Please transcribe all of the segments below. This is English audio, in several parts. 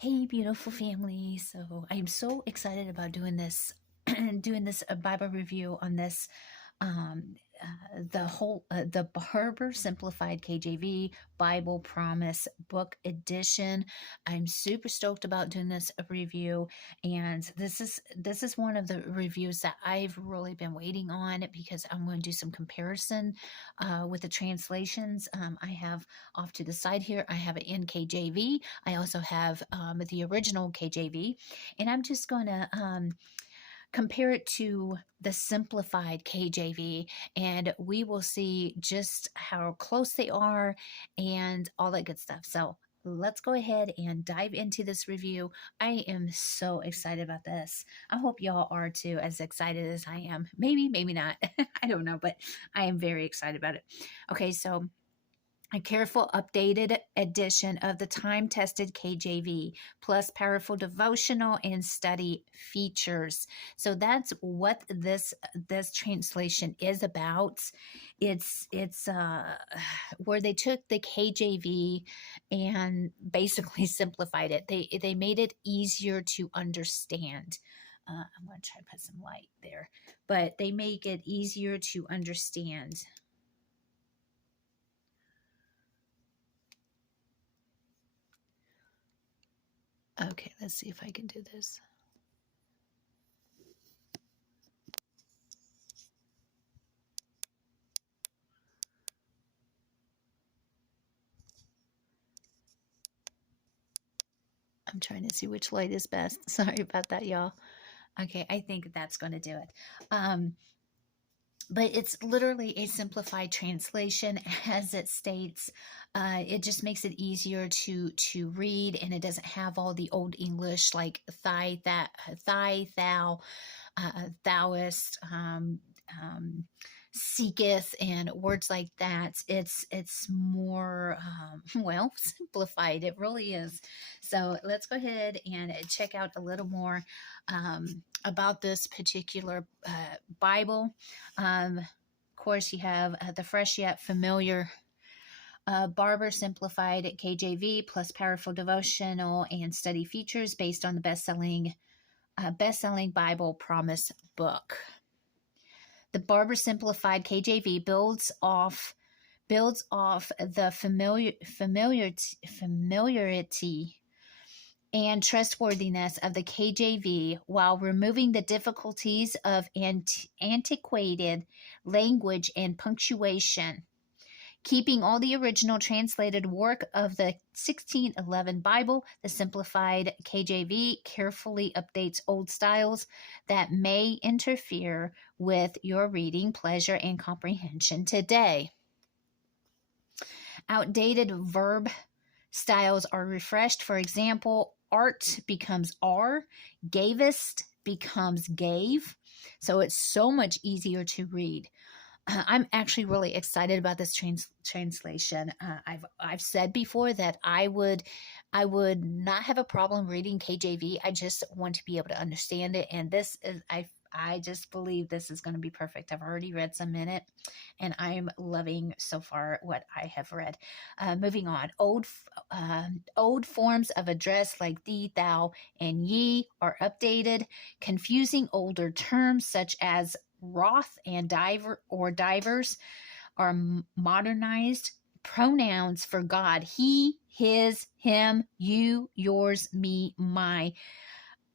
Hey, beautiful family. So I'm so excited about doing this, doing this Bible review on this, the Barbour Simplified KJV Bible Promise Book Edition. I'm super stoked about doing this review, and this is one of the reviews that I've really been waiting on because I'm going to do some comparison with the translations. I have off to the side here, I have it in KJV. I also have the original KJV, and I'm just going to compare it to the simplified KJV, and we will see just how close they are and all that good stuff. So let's go ahead and dive into this review. I am so excited about this. I hope y'all are too, as excited as I am. Maybe, maybe not. I don't know, but I am very excited about it. Okay, so a careful updated edition of the time-tested KJV, plus powerful devotional and study features. So that's what this translation is about. It's where they took the KJV and basically simplified it. They made it easier to understand. I'm going to try to put some light there, but they make it easier to understand. Okay, let's see if I can do this. I'm trying to see which light is best. Sorry about that, y'all. Okay, I think that's going to do it. But it's literally a simplified translation, as it states. It just makes it easier to read, and it doesn't have all the old English like thou, thouest, seeketh, and words like that. It's more well simplified. It really is. So let's go ahead and check out a little more about this particular Bible. Of course, you have the fresh yet familiar Barbour Simplified KJV, plus powerful devotional and study features based on the best-selling Bible Promise book. The Barbour Simplified KJV builds off the familiarity and trustworthiness of the KJV while removing the difficulties of antiquated language and punctuation. Keeping all the original translated work of the 1611 Bible, the simplified KJV carefully updates old styles that may interfere with your reading pleasure and comprehension today. Outdated verb styles are refreshed. For example, art becomes are, gavest becomes gave. So it's so much easier to read. I'm actually really excited about this translation. I've said before that I would not have a problem reading KJV. I just want to be able to understand it, and this is I just believe this is going to be perfect. I've already read some in it, and I'm loving so far what I have read. Moving on, old forms of address like thee, thou, and ye are updated. Confusing older terms such as wrath and divers are modernized. Pronouns for God: he, his, him, you, yours, me, my.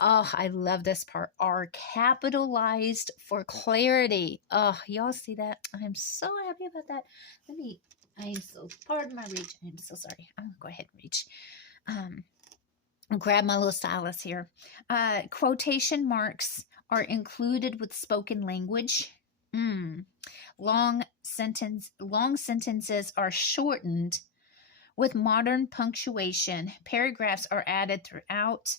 Oh, I love this part. Are capitalized for clarity. Oh, y'all see that? I'm so happy about that. Pardon my reach. I'm so sorry. I'm gonna go ahead and reach. Grab my little stylus here. Quotation marks are included with spoken language. Long sentences are shortened with modern punctuation. Paragraphs are added throughout.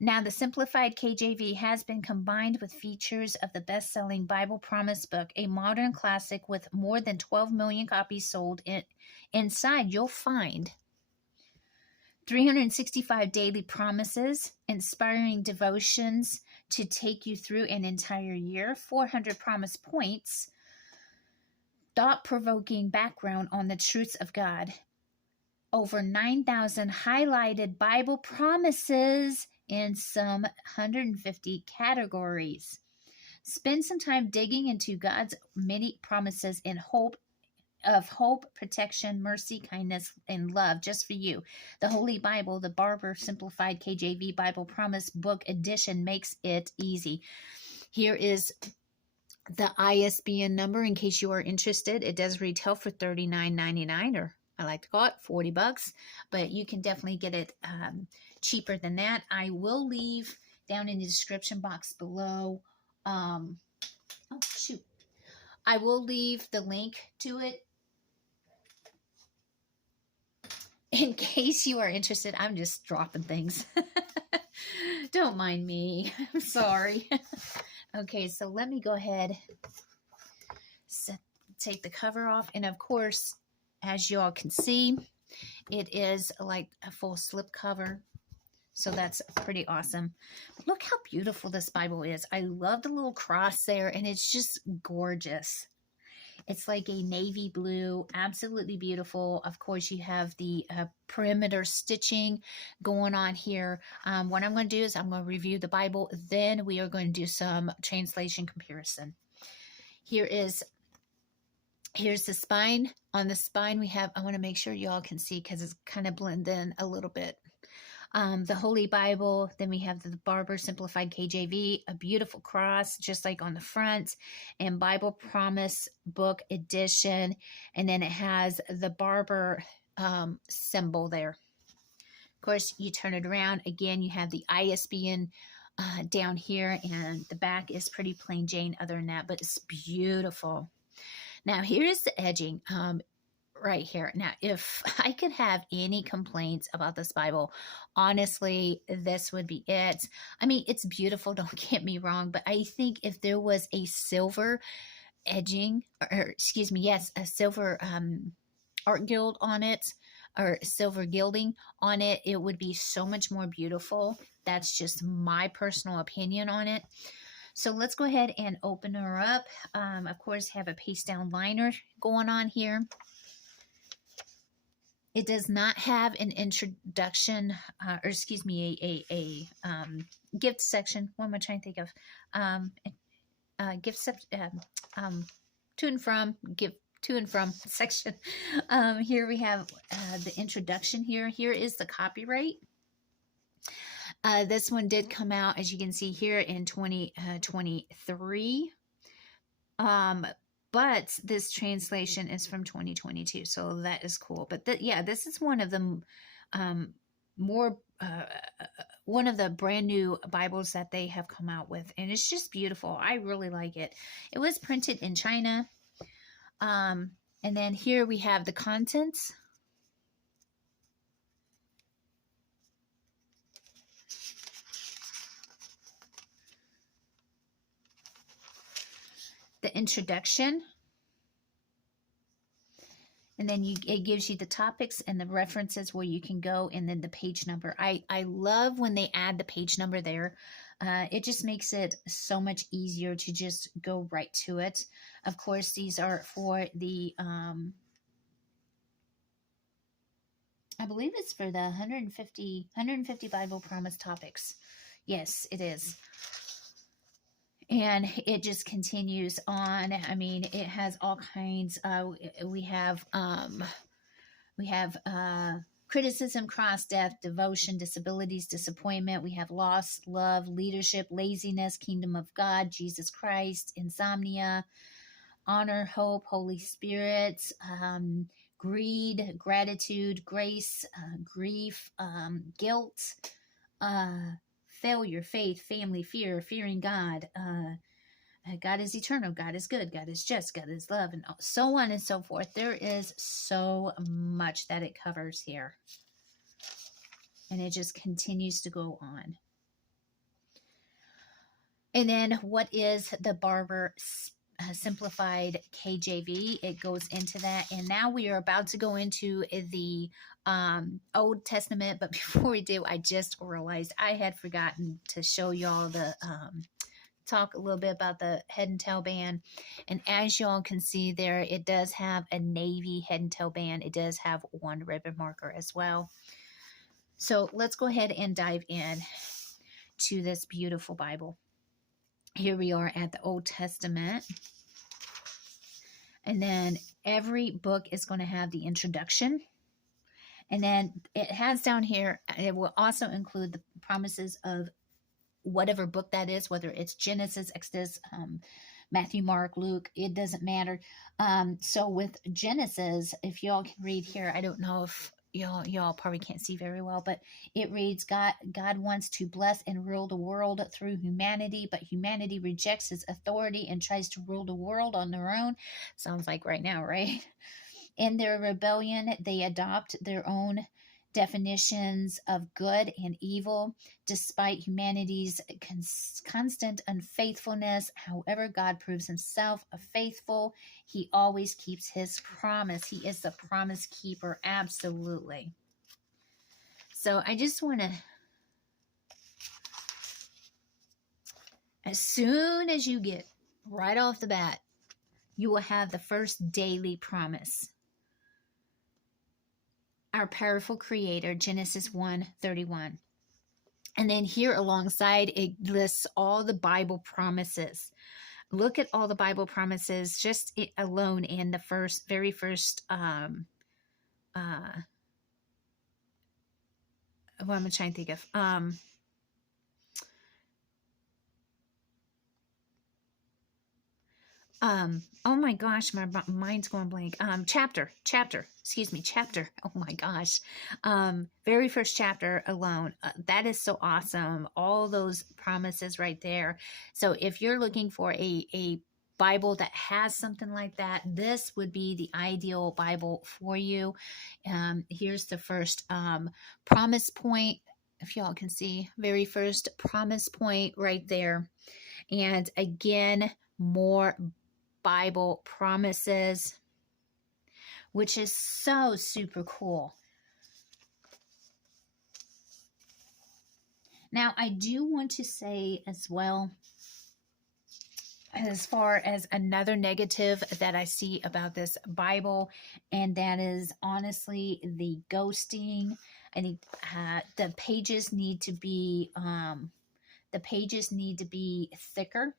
Now, the simplified KJV has been combined with features of the best-selling Bible Promise book, a modern classic with more than 12 million copies sold. Inside, you'll find 365 daily promises, inspiring devotions to take you through an entire year, 400 promise points, thought-provoking background on the truths of God, over 9,000 highlighted Bible promises in some 150 categories. Spend some time digging into God's many promises in hope, protection, mercy, kindness, and love just for you. The Holy Bible, the Barbour Simplified KJV Bible Promise Book Edition makes it easy. Here is the ISBN number in case you are interested. It does retail for $39.99, or I like to call it $40, but you can definitely get it cheaper than that. I will leave down in the description box below. I will leave the link to it in case you are interested. I'm just dropping things. Don't mind me. I'm sorry. Okay, so let me go ahead, take the cover off. And of course, as you all can see, it is like a full slip cover. So that's pretty awesome. Look how beautiful this Bible is. I love the little cross there, and it's just gorgeous. It's like a navy blue, absolutely beautiful. Of course, you have the perimeter stitching going on here. What I'm going to do is I'm going to review the Bible. Then we are going to do some translation comparison. Here's the spine. On the spine, we have, I want to make sure you all can see because it's kind of blend in a little bit. The Holy Bible, then we have the Barbour Simplified KJV, a beautiful cross, just like on the front, and Bible Promise Book Edition, and then it has the Barbour symbol there. Of course, you turn it around, again, you have the ISBN down here, and the back is pretty plain Jane other than that, but it's beautiful. Now, here's the edging. Right here. Now, if I could have any complaints about this Bible, honestly, this would be it. I mean, it's beautiful, don't get me wrong, but I think if there was a silver edging, or excuse me, yes, a silver art gild on it, or silver gilding on it, it would be so much more beautiful. That's just my personal opinion on it. So let's go ahead and open her up. Of course, have a paste down liner going on here. It does not have an introduction, or excuse me, a gift section. What am I trying to think of? To and from, gift to and from section. Here we have the introduction here. Here is the copyright. This one did come out, as you can see here, in 2023. But this translation is from 2022, so that is cool. But yeah, this is one of the one of the brand new Bibles that they have come out with, and it's just beautiful. I really like it. It was printed in China, and then here we have the contents. The introduction, and then it gives you the topics and the references where you can go, and then the page number. I love when they add the page number there. It just makes it so much easier to just go right to it. Of course, these are for the I believe it's for the 150 Bible Promise topics. Yes, it is. And it just continues on. I mean, it has all kinds. We have criticism, cross, death, devotion, disabilities, disappointment. We have loss, love, leadership, laziness, kingdom of God, Jesus Christ, insomnia, honor, hope, Holy Spirit, greed, gratitude, grace, grief, guilt, failure, faith, family, fear, fearing God. God is eternal. God is good. God is just. God is love, and so on and so forth. There is so much that it covers here, and it just continues to go on. And then what is the Barbour Simplified KJV? It goes into that, and now we are about to go into the Old Testament. But before we do, I just realized I had forgotten to show y'all talk a little bit about the head and tail band. And as y'all can see there, it does have a navy head and tail band. It does have one ribbon marker as well. So let's go ahead and dive in to this beautiful Bible. Here we are at the Old Testament. And then every book is going to have the introduction. And then it has down here, it will also include the promises of whatever book that is, whether it's Genesis, Exodus, Matthew, Mark, Luke, it doesn't matter. So with Genesis, if y'all can read here, I don't know if y'all probably can't see very well, but it reads, God wants to bless and rule the world through humanity, but humanity rejects his authority and tries to rule the world on their own. Sounds like right now, right? In their rebellion, they adopt their own definitions of good and evil. Despite humanity's constant unfaithfulness, however, God proves himself faithful. He always keeps his promise. He is the promise keeper, absolutely. So I just want to, as soon as you get right off the bat, you will have the first daily promise. Our powerful creator, Genesis 1:31. And then here alongside, it lists all the Bible promises. Look at all the Bible promises just alone in the very first, what am I trying to think of? Oh my gosh, my mind's going blank. Chapter, oh my gosh. Very first chapter alone. That is so awesome. All those promises right there. So if you're looking for a Bible that has something like that, this would be the ideal Bible for you. Here's the first promise point. If y'all can see, very first promise point right there. And again, more Bible promises, which is so super cool. Now, I do want to say as well, as far as another negative that I see about this Bible, and that is honestly the ghosting. I think the pages need to be thicker.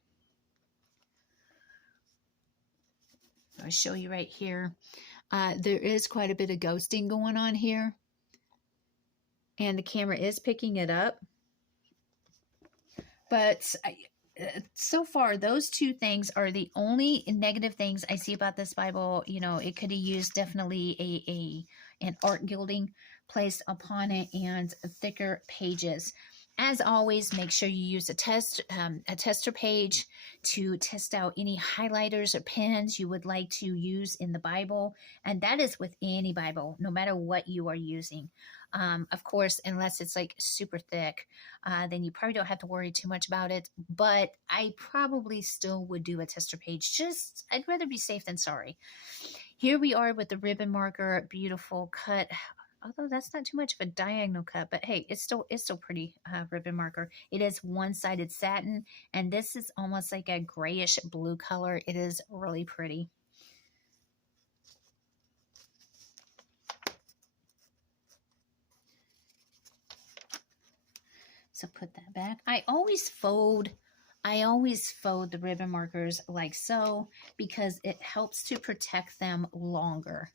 I'll show you right here. There is quite a bit of ghosting going on here, and the camera is picking it up. But so far, those two things are the only negative things I see about this Bible. You know, it could have used definitely an art gilding placed upon it and thicker pages. As always, make sure you use a tester page to test out any highlighters or pens you would like to use in the Bible. And that is with any Bible, no matter what you are using. Of course, unless it's like super thick, then you probably don't have to worry too much about it. But I probably still would do a tester page. I'd rather be safe than sorry. Here we are with the ribbon marker, beautiful cut. Although that's not too much of a diagonal cut, but hey, it's still pretty ribbon marker. It is one-sided satin, and this is almost like a grayish blue color. It is really pretty. So put that back. I always fold the ribbon markers like so, because it helps to protect them longer.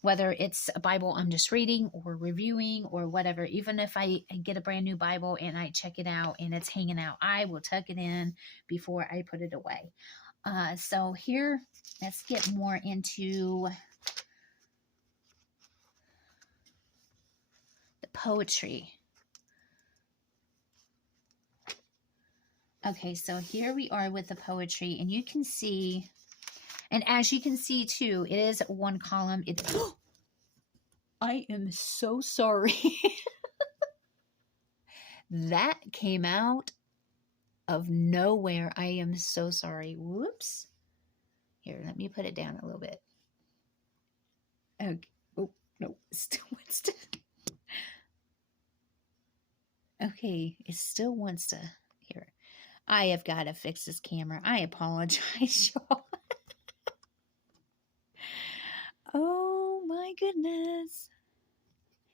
Whether it's a Bible I'm just reading or reviewing or whatever, even if I get a brand new Bible and I check it out and it's hanging out, I will tuck it in before I put it away. So here, let's get more into the poetry. Okay, so here we are with the poetry, and you can see, and as you can see too, it is one column. I am so sorry. That came out of nowhere. I am so sorry. Whoops. Here, let me put it down a little bit. Okay. Oh, no. Still wants to. Okay. It still wants to. Here. I have got to fix this camera. I apologize, y'all. Oh my goodness.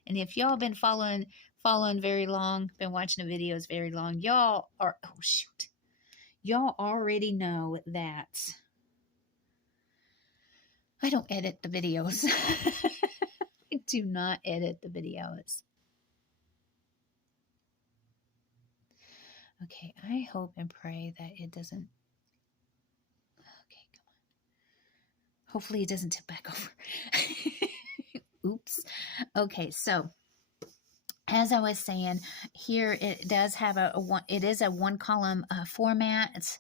And if y'all been following very long, been watching the videos very long, y'all are, oh shoot. Y'all already know that I don't edit the videos. I do not edit the videos. Okay, I hope and pray that it doesn't. Okay, come on. Hopefully it doesn't tip back over. Oops. Okay, so as I was saying, here it does have it is a one column format.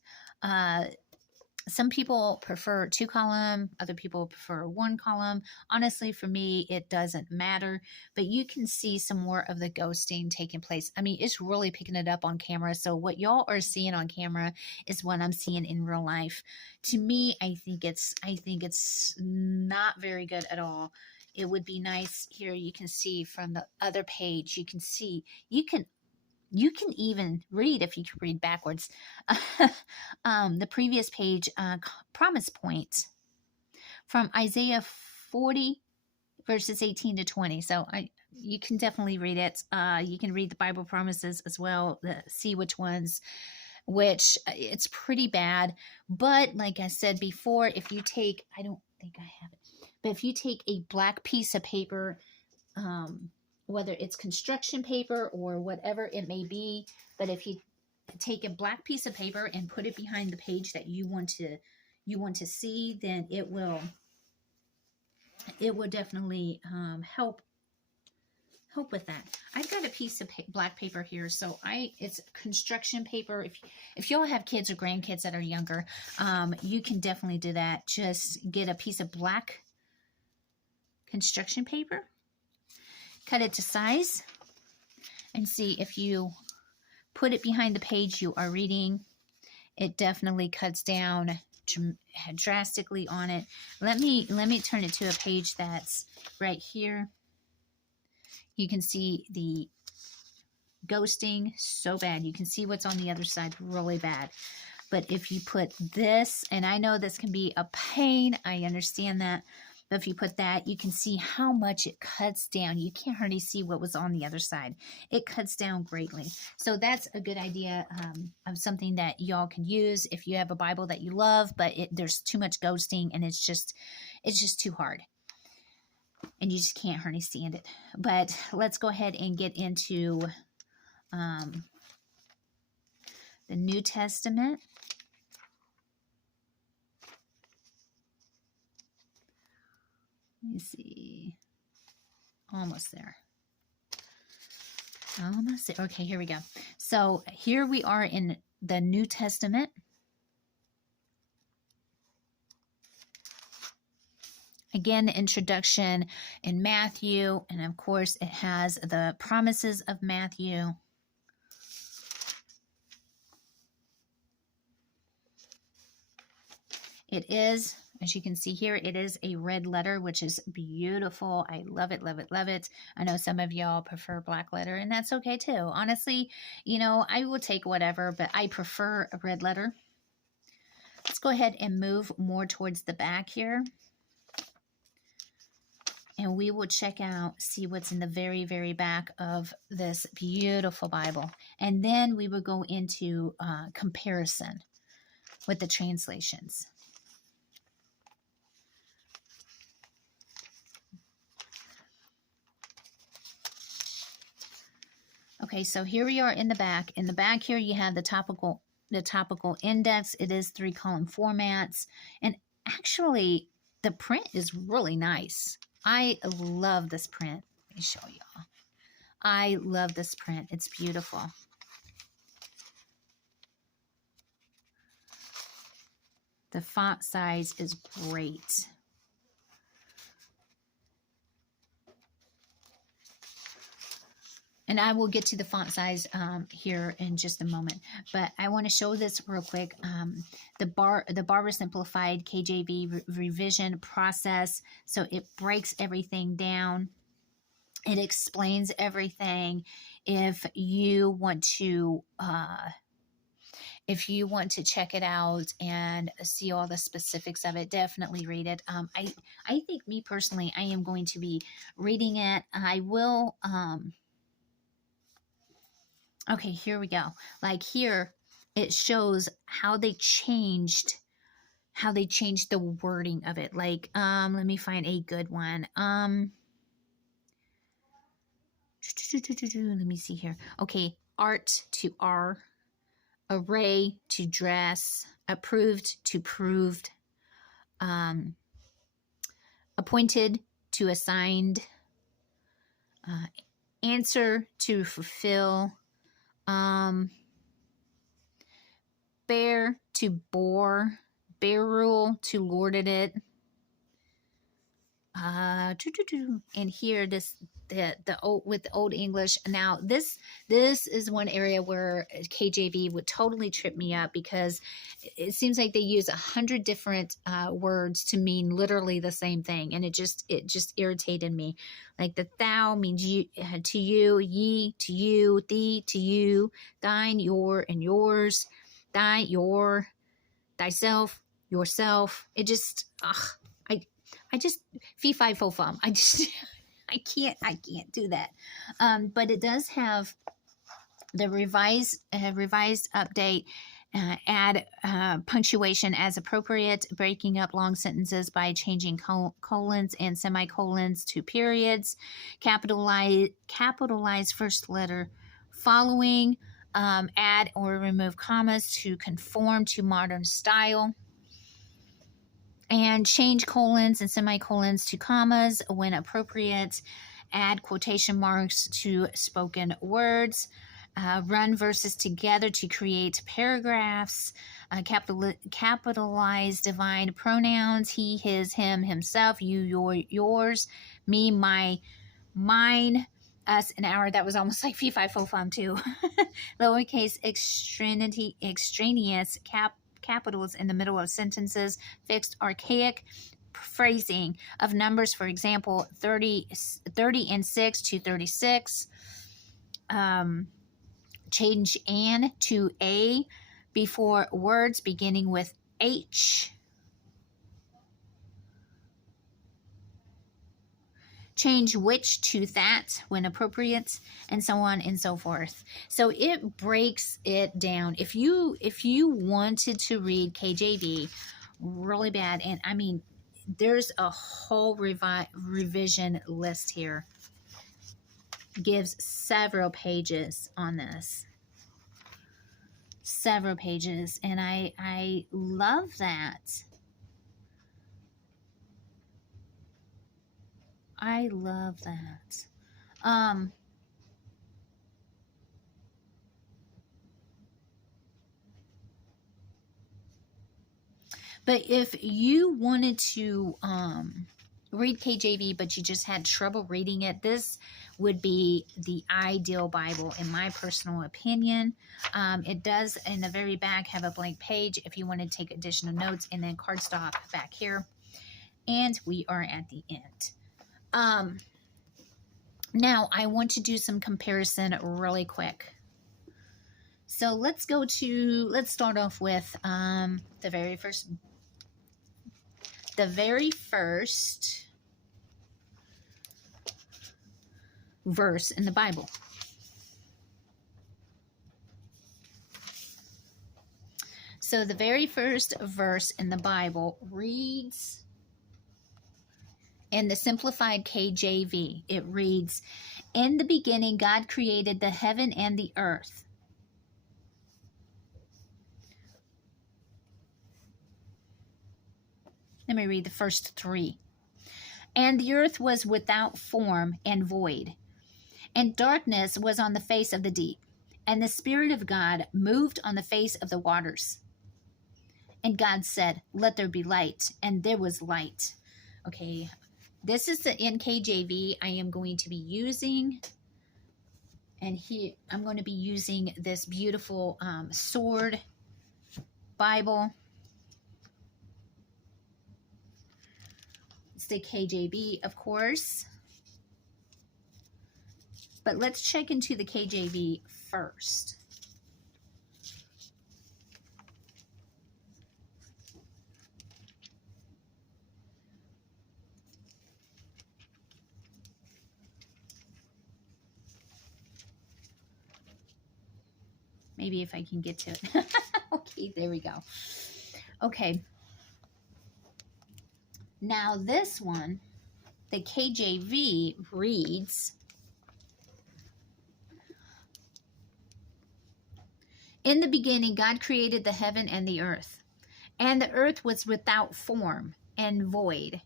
Some people prefer 2-column, other people prefer 1 column. Honestly, for me, it doesn't matter, but you can see some more of the ghosting taking place. I mean, it's really picking it up on camera. So what y'all are seeing on camera is what I'm seeing in real life. To me, I think it's not very good at all. It would be nice here. You can see from the other page, you can see, you can even read, if you can read backwards, the previous page, promise points from Isaiah 40 verses 18 to 20. So you can definitely read it. You can read the Bible promises as well, see which ones, which it's pretty bad. But like I said before, if you take, I don't think I have it, but if you take a black piece of paper, whether it's construction paper or whatever it may be, but if you take a black piece of paper and put it behind the page that you want to see, then it will definitely help with that. I've got a piece of black paper here, so it's construction paper. If y'all have kids or grandkids that are younger, you can definitely do that. Just get a piece of black construction paper, cut it to size, and see if you put it behind the page you are reading, it definitely cuts down drastically on it. Let me turn it to a page that's right here. You can see the ghosting so bad. You can see what's on the other side really bad. But if you put this, and I know this can be a pain, I understand that, but if you put that, you can see how much it cuts down. You can't hardly see what was on the other side. It cuts down greatly. So that's a good idea of something that y'all can use if you have a Bible that you love, but there's too much ghosting and it's just too hard. And you just can't hardly stand it. But let's go ahead and get into the New Testament. Let me see. Almost there. Almost there. Okay, here we go. So here we are in the New Testament. Again, the introduction in Matthew, and of course it has the promises of Matthew. It is, as you can see here, it is a red letter, which is beautiful. I love it, love it, love it. I know some of y'all prefer black letter, and that's okay too. Honestly, you know, I will take whatever, but I prefer a red letter. Let's go ahead and move more towards the back here. And we will check out, see what's in the very, very back of this beautiful Bible. And then we will go into comparison with the translations. Okay, so here we are in the back. In the back here, you have the topical index. It is 3-column formats. And actually, the print is really nice. I love this print. Let me show y'all. I love this print. It's beautiful. The font size is great. And I will get to the font size here in just a moment. But I want to show this real quick. The Barbour Simplified KJV revision process. So it breaks everything down. It explains everything. If you want to if you want to check it out and see all the specifics of it, definitely read it. I think, me personally, I am going to be reading it. I will. Okay, here we go. Like here, it shows how they changed the wording of it. Like, let me find a good one. Let me see here. Okay, art to R, array to dress, approved to proved, appointed to assigned, answer to fulfill, bear to bore, bear rule to lorded it. And here the old, with the old English. Now this is one area where KJV would totally trip me up, because it seems like they use 100 different words to mean literally the same thing, and it just irritated me. Like the thou means you, to you, ye to you, thee to you, thine, your, and yours, thy, your, thyself, yourself. It just I just fee fi fo fum. I can't do that. But it does have the revised update. Add punctuation as appropriate, breaking up long sentences by changing colons and semicolons to periods, capitalize first letter following, add or remove commas to conform to modern style, and change colons and semicolons to commas when appropriate, add quotation marks to spoken words, run verses together to create paragraphs, capitalize divine pronouns, he, his, him, himself, you, your, yours, me, my, mine, us, and our. That was almost like fee fi fo fum too. Lowercase extraneous capitals in the middle of sentences, fixed archaic phrasing of numbers, for example 30 and 6 to 36, change an to a before words beginning with H, change which to that when appropriate, and so on and so forth. So it breaks it down. If you wanted to read KJV really bad, and I mean, there's a whole revision list here. Gives several pages on this. Several pages, and I love that. I love that. But if you wanted to read KJV, but you just had trouble reading it, this would be the ideal Bible, in my personal opinion. It does, in the very back, have a blank page if you want to take additional notes, and then cardstock back here. And we are at the end. Now I want to do some comparison really quick. So let's start off with the very first verse in the Bible. So the very first verse in the Bible reads, in the Simplified KJV, it reads, "In the beginning, God created the heaven and the earth." Let me read the first three. "And the earth was without form and void, and darkness was on the face of the deep, and the Spirit of God moved on the face of the waters. And God said, 'Let there be light,' and there was light." Okay, this is the NKJV I am going to be using. And here I'm going to be using this beautiful Sword Bible. It's the KJV, of course. But let's check into the KJV first. Maybe if I can get to it. Okay, there we go. Okay. Now this one, the KJV reads, "In the beginning, God created the heaven and the earth. And the earth was without form and void,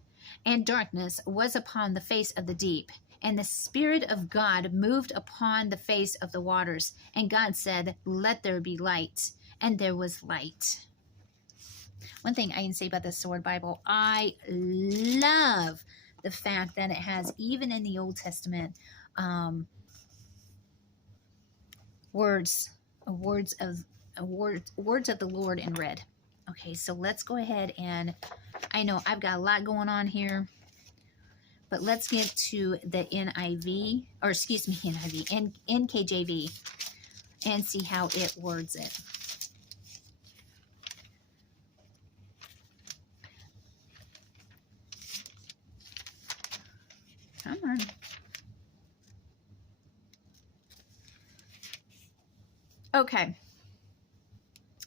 and darkness was upon the face of the deep. And the Spirit of God moved upon the face of the waters. And God said, let there be light. And there was light." One thing I can say about the Sword Bible, I love the fact that it has, even in the Old Testament, words of the Lord in red. Okay, so let's go ahead and, I know I've got a lot going on here, but let's get to the NIV, or excuse me, NKJV, and see how it words it. Come on. Okay.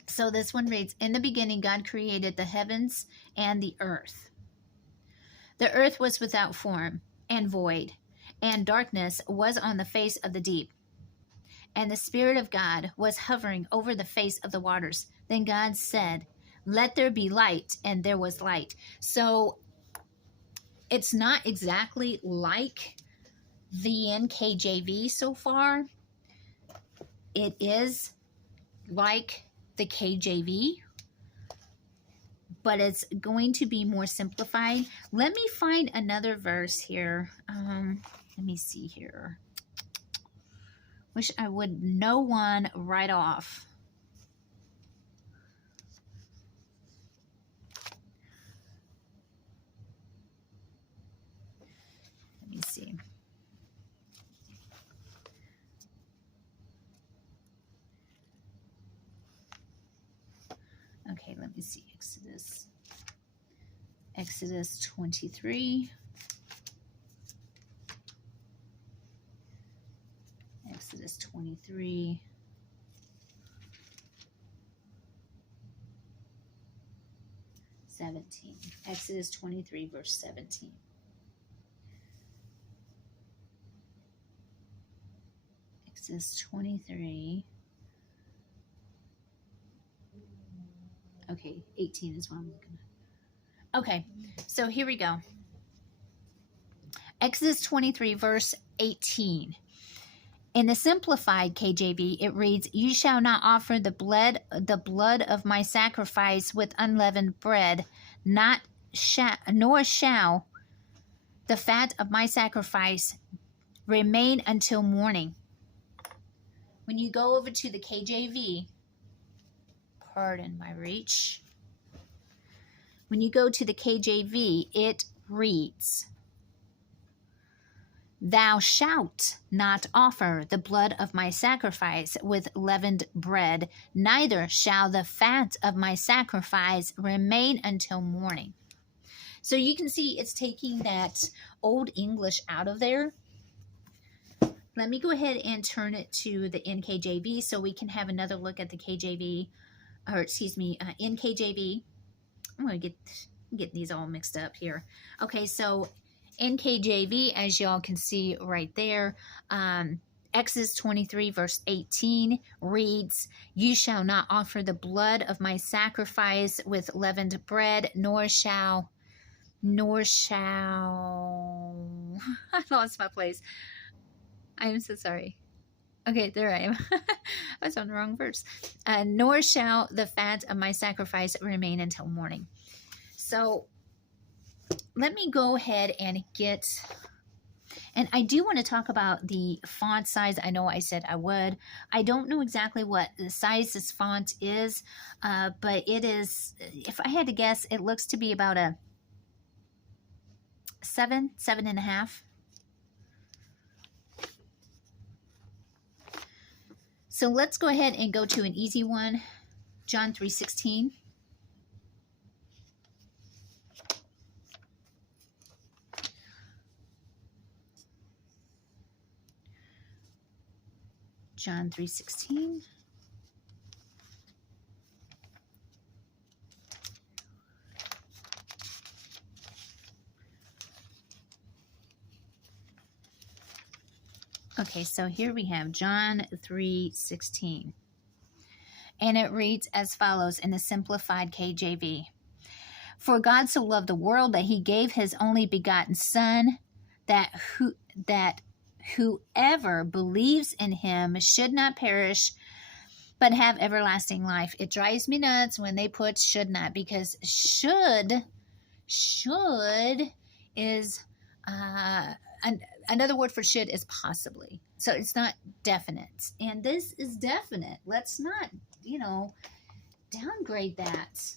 So this one reads, "In the beginning, God created the heavens and the earth. The earth was without form and void, and darkness was on the face of the deep. And the Spirit of God was hovering over the face of the waters. Then God said, let there be light, and there was light." So it's not exactly like the NKJV so far. It is like the KJV, but it's going to be more simplified. Let me find another verse here. Let me see here. Wish I would know one right off. Let me see. Okay, let me see. Exodus 23. Exodus 23. Exodus 23, verse 17. Exodus 23. Okay, 18 is what I'm looking at. Okay, so here we go. Exodus 23, verse 18. In the Simplified KJV, it reads, "You shall not offer the blood of my sacrifice with unleavened bread, nor shall the fat of my sacrifice remain until morning." When you go over to the KJV, pardon my reach. When you go to the KJV, it reads, "Thou shalt not offer the blood of my sacrifice with leavened bread, neither shall the fat of my sacrifice remain until morning." So you can see it's taking that Old English out of there. Let me go ahead and turn it to the NKJV so we can have another look at the KJV, or excuse me, NKJV. I'm going to get these all mixed up here. Okay, so NKJV, as y'all can see right there, Exodus 23, verse 18 reads, "You shall not offer the blood of my sacrifice with leavened bread, nor shall I lost my place. I am so sorry. Okay, there I am. I was on the wrong verse. "Nor shall the fat of my sacrifice remain until morning." So let me go ahead and and I do want to talk about the font size. I know I said I would. I don't know exactly what the size this font is, but it is, if I had to guess, it looks to be about a 7.5. So let's go ahead and go to an easy one, John 3:16. John 3:16. Okay, so here we have John 3:16. And it reads as follows in the Simplified KJV. For God so loved the world that he gave his only begotten Son, that whoever believes in him should not perish, but have everlasting life. It drives me nuts when they put should not, because should is another word for should is possibly. So it's not definite. And this is definite. Let's not, downgrade that.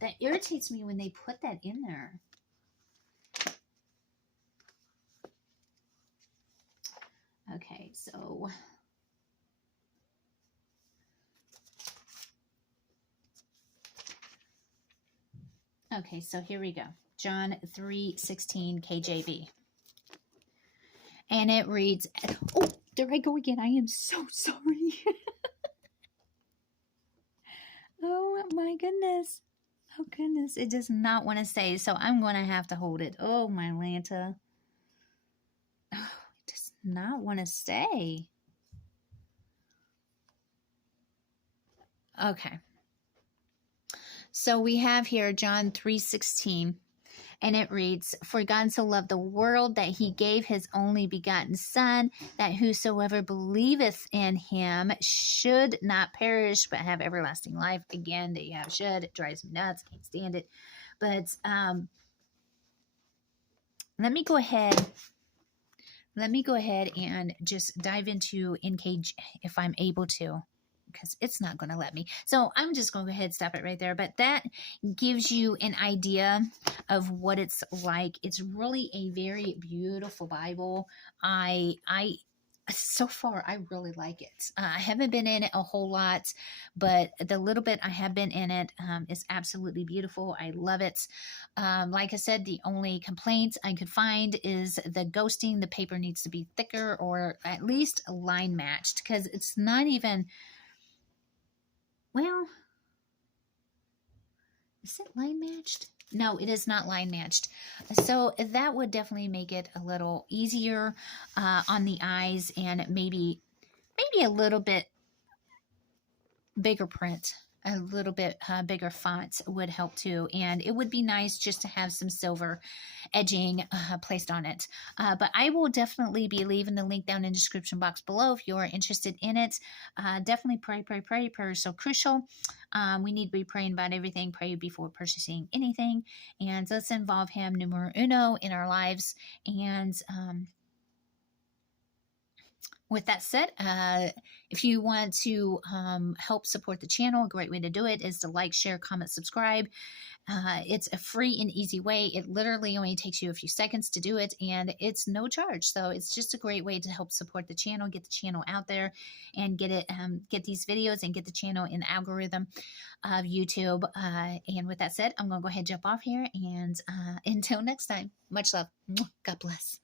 That irritates me when they put that in there. Okay, so here we go. John 3:16 KJV. And it reads, oh, there I go again. I am so sorry. Oh my goodness. Oh goodness. It does not want to stay. So I'm going to have to hold it. Oh my Lanta. Oh, it does not want to stay. Okay. So we have here John 3:16. And it reads, for God so loved the world that he gave his only begotten Son, that whosoever believeth in him should not perish, but have everlasting life. Again, they have should. It drives me nuts. I can't stand it. But let me go ahead and just dive into NKJ if I'm able to, because it's not going to let me. So I'm just going to go ahead and stop it right there. But that gives you an idea of what it's like. It's really a very beautiful Bible. So far, I really like it. I haven't been in it a whole lot, but the little bit I have been in it is absolutely beautiful. I love it. Like I said, the only complaint I could find is the ghosting. The paper needs to be thicker or at least line matched, because it's not even... Well, is it line matched? No, it is not line matched. So that would definitely make it a little easier on the eyes, and maybe a little bit bigger print. A little bit bigger fonts would help too. And it would be nice just to have some silver edging placed on it. But I will definitely be leaving the link down in the description box below if you are interested in it. Definitely pray. Prayer is so crucial. We need to be praying about everything. Pray before purchasing anything. And let's involve him numero uno in our lives. And with that said, if you want to help support the channel, a great way to do it is to like, share, comment, subscribe. It's a free and easy way. It literally only takes you a few seconds to do it, and it's no charge. So it's just a great way to help support the channel, get the channel out there, and get these videos and get the channel in the algorithm of YouTube. And with that said, I'm going to go ahead and jump off here. And until next time, much love. God bless.